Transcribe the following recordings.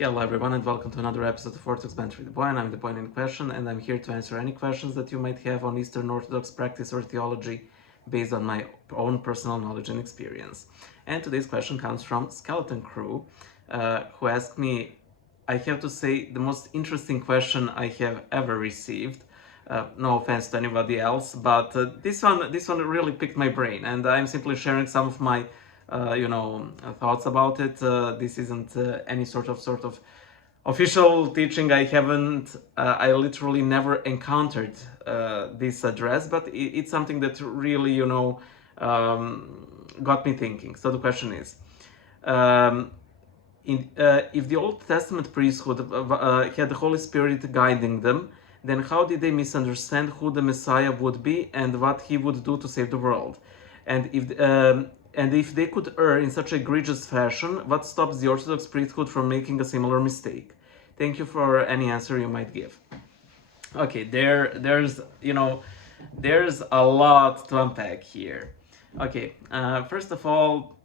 Hello everyone and welcome to another episode of Orthodox Banter with the Boy, and I'm the boy in question, and I'm here to answer any questions that you might have on Eastern Orthodox practice or theology based on my own personal knowledge and experience. And today's question comes from Skeleton Crew, who asked me, I have to say, the most interesting question I have ever received. No offense to anybody else, but this one really picked my brain, and I'm simply sharing some of my thoughts about it. This isn't any sort of official teaching. I literally never encountered this address, but it's something that really, got me thinking. So the question is, if the Old Testament priesthood had the Holy Spirit guiding them, then how did they misunderstand who the Messiah would be and what he would do to save the world? And if they could err in such egregious fashion, what stops the Orthodox priesthood from making a similar mistake? Thank you for any answer you might give. Okay, there's a lot to unpack here. Okay, first of all,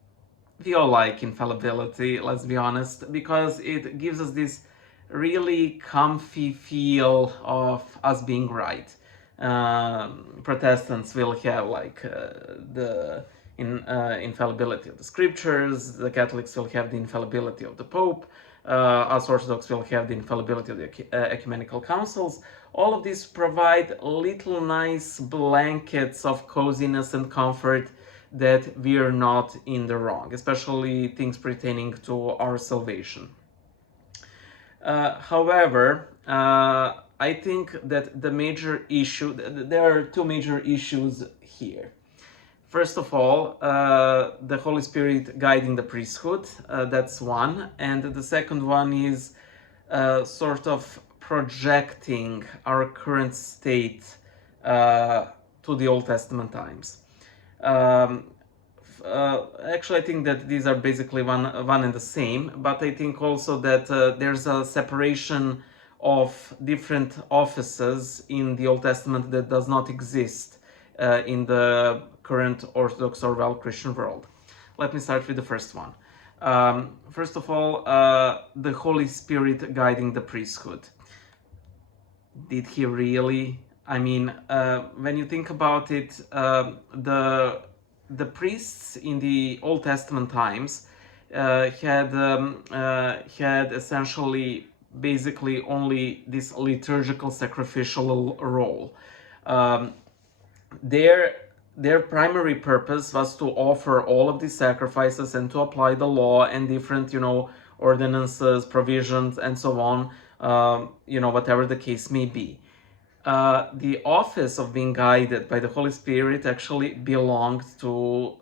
we all like infallibility, let's be honest, because it gives us this really comfy feel of us being right. Protestants will have the infallibility of the scriptures, the Catholics will have the infallibility of the Pope, us Orthodox will have the infallibility of the ecumenical councils. All of these provide little nice blankets of coziness and comfort that we are not in the wrong, especially things pertaining to our salvation. However, I think that there are two major issues here. First of all, the Holy Spirit guiding the priesthood, that's one. And the second one is sort of projecting our current state to the Old Testament times. Actually, I think that these are basically one and the same, but I think also that there's a separation of different offices in the Old Testament that does not exist in the current Orthodox or well-Christian world. Let me start with the first one. First of all, the Holy Spirit guiding the priesthood. Did he really? I mean, when you think about it, the priests in the Old Testament times had essentially basically only this liturgical sacrificial role. Their primary purpose was to offer all of these sacrifices and to apply the law and different, ordinances, provisions, and so on, whatever the case may be. The office of being guided by the Holy Spirit actually belonged to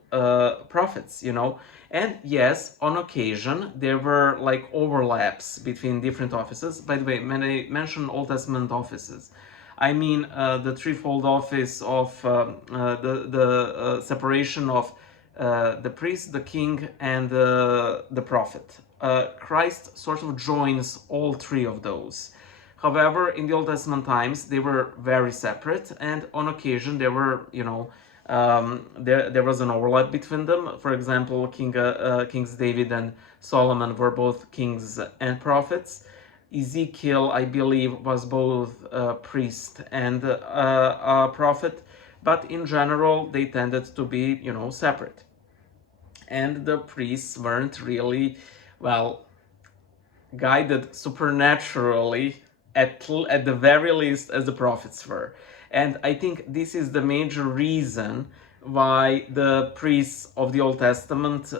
prophets, And yes, on occasion, there were overlaps between different offices. By the way, when I mention Old Testament offices, I mean the threefold office of the separation of the priest, the king, and the prophet. Christ sort of joins all three of those. However, in the Old Testament times, they were very separate, and on occasion there were, there was an overlap between them. For example, Kings David and Solomon were both kings and prophets. Ezekiel, I believe, was both a priest and a prophet, but in general, they tended to be, separate. And the priests weren't really, guided supernaturally, at the very least, as the prophets were. And I think this is the major reason why the priests of the Old Testament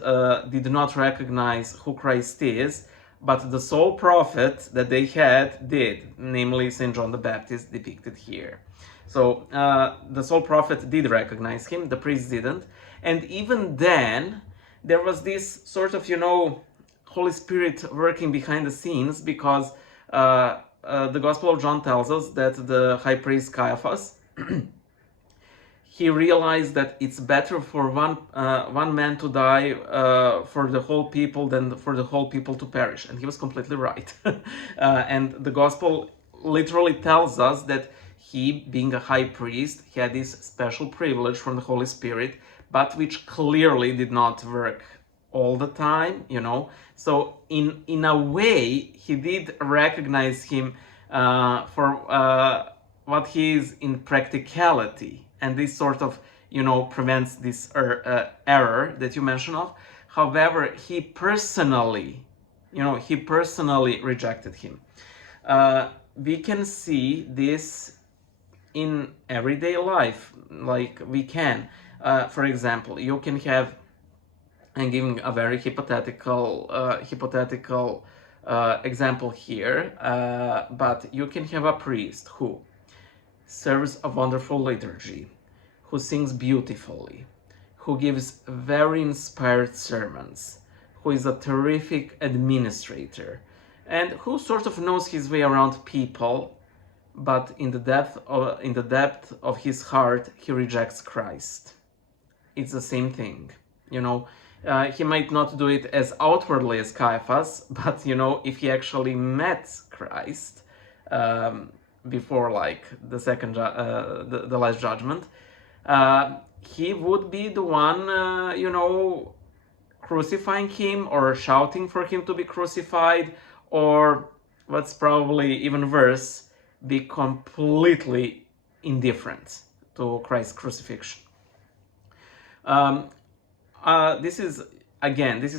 did not recognize who Christ is, but the sole prophet that they had did, namely St. John the Baptist, depicted here. So the sole prophet did recognize him, the priest didn't. And even then, there was this sort of, Holy Spirit working behind the scenes, because the Gospel of John tells us that the high priest Caiaphas, he realized that it's better for one man to die for the whole people than for the whole people to perish. And he was completely right. And the Gospel literally tells us that he, being a high priest, had this special privilege from the Holy Spirit, but which clearly did not work all the time, So in a way, he did recognize him for what he is in practicality, and this sort of, prevents this error that you mentioned of. However, he personally rejected him. We can see this in everyday life, like we can. For example, you can have, I'm giving a very hypothetical example here, but you can have a priest who serves a wonderful liturgy, who sings beautifully, who gives very inspired sermons, who is a terrific administrator, and who sort of knows his way around people, but in the depth of his heart, he rejects Christ. It's the same thing, he might not do it as outwardly as Caiaphas, but if he actually met Christ before, like, the second the last judgment, he would be the one crucifying him or shouting for him to be crucified, or what's probably even worse, be completely indifferent to Christ's crucifixion. This is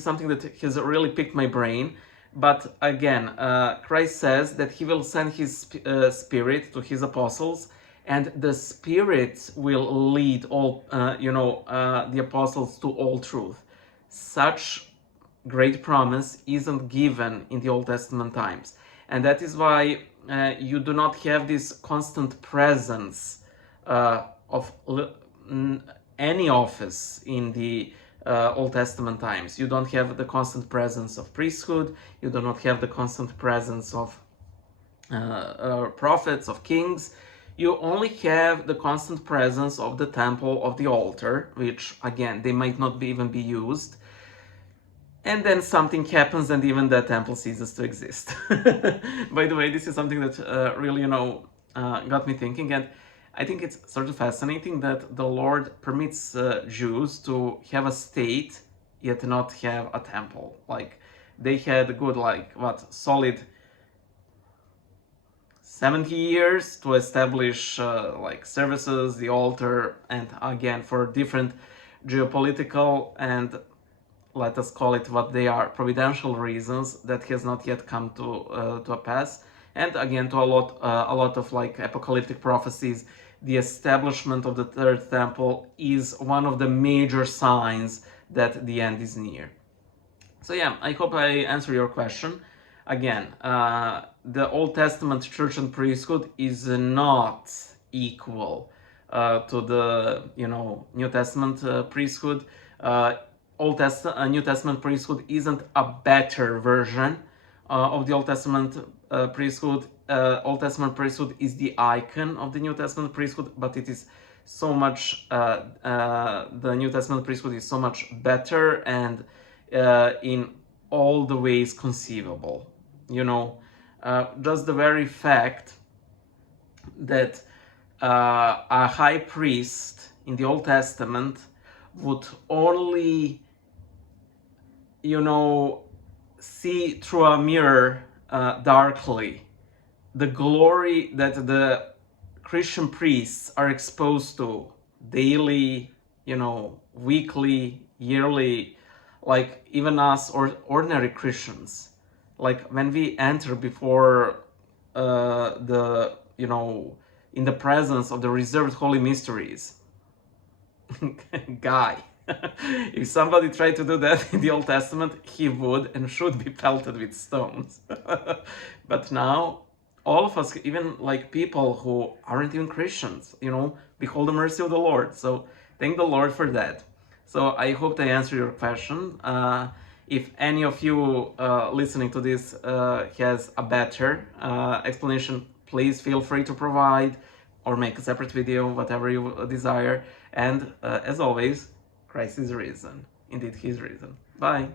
something that has really piqued my brain. But again, Christ says that he will send his spirit to his apostles, and the spirit will lead all, the apostles to all truth. Such great promise isn't given in the Old Testament times, and that is why you do not have this constant presence of any office in the Old Testament times. You don't have the constant presence of priesthood, you do not have the constant presence of prophets, of kings. You only have the constant presence of the temple, of the altar, which again, they might not even be used. And then something happens and even that temple ceases to exist. By the way, this is something that really, got me thinking, and I think it's sort of fascinating that the Lord permits Jews to have a state yet not have a temple. Like, they had a good, solid 70 years to establish services, the altar, and again, for different geopolitical and, let us call it what they are, providential reasons, that has not yet come to a pass. And again, to a lot of apocalyptic prophecies, the establishment of the third temple is one of the major signs that the end is near. So yeah, I hope I answer your question. Again, the Old Testament church and priesthood is not equal to the New Testament priesthood. New Testament priesthood isn't a better version of the Old Testament priesthood. Old Testament priesthood is the icon of the New Testament priesthood, but it is so much, the New Testament priesthood is so much better and in all the ways conceivable. Just the very fact that a high priest in the Old Testament would only, see through a mirror darkly the glory that the Christian priests are exposed to daily, weekly, yearly, like even us or ordinary Christians. Like when we enter before in the presence of the reserved holy mysteries, guy, if somebody tried to do that in the Old Testament, he would and should be pelted with stones. But now, all of us, even people who aren't even Christians, behold the mercy of the Lord. So thank the Lord for that. So I hope I answered your question. If any of you listening to this has a better explanation, please feel free to provide or make a separate video, whatever you desire. And as always, Christ is risen. Indeed, he is risen. Bye.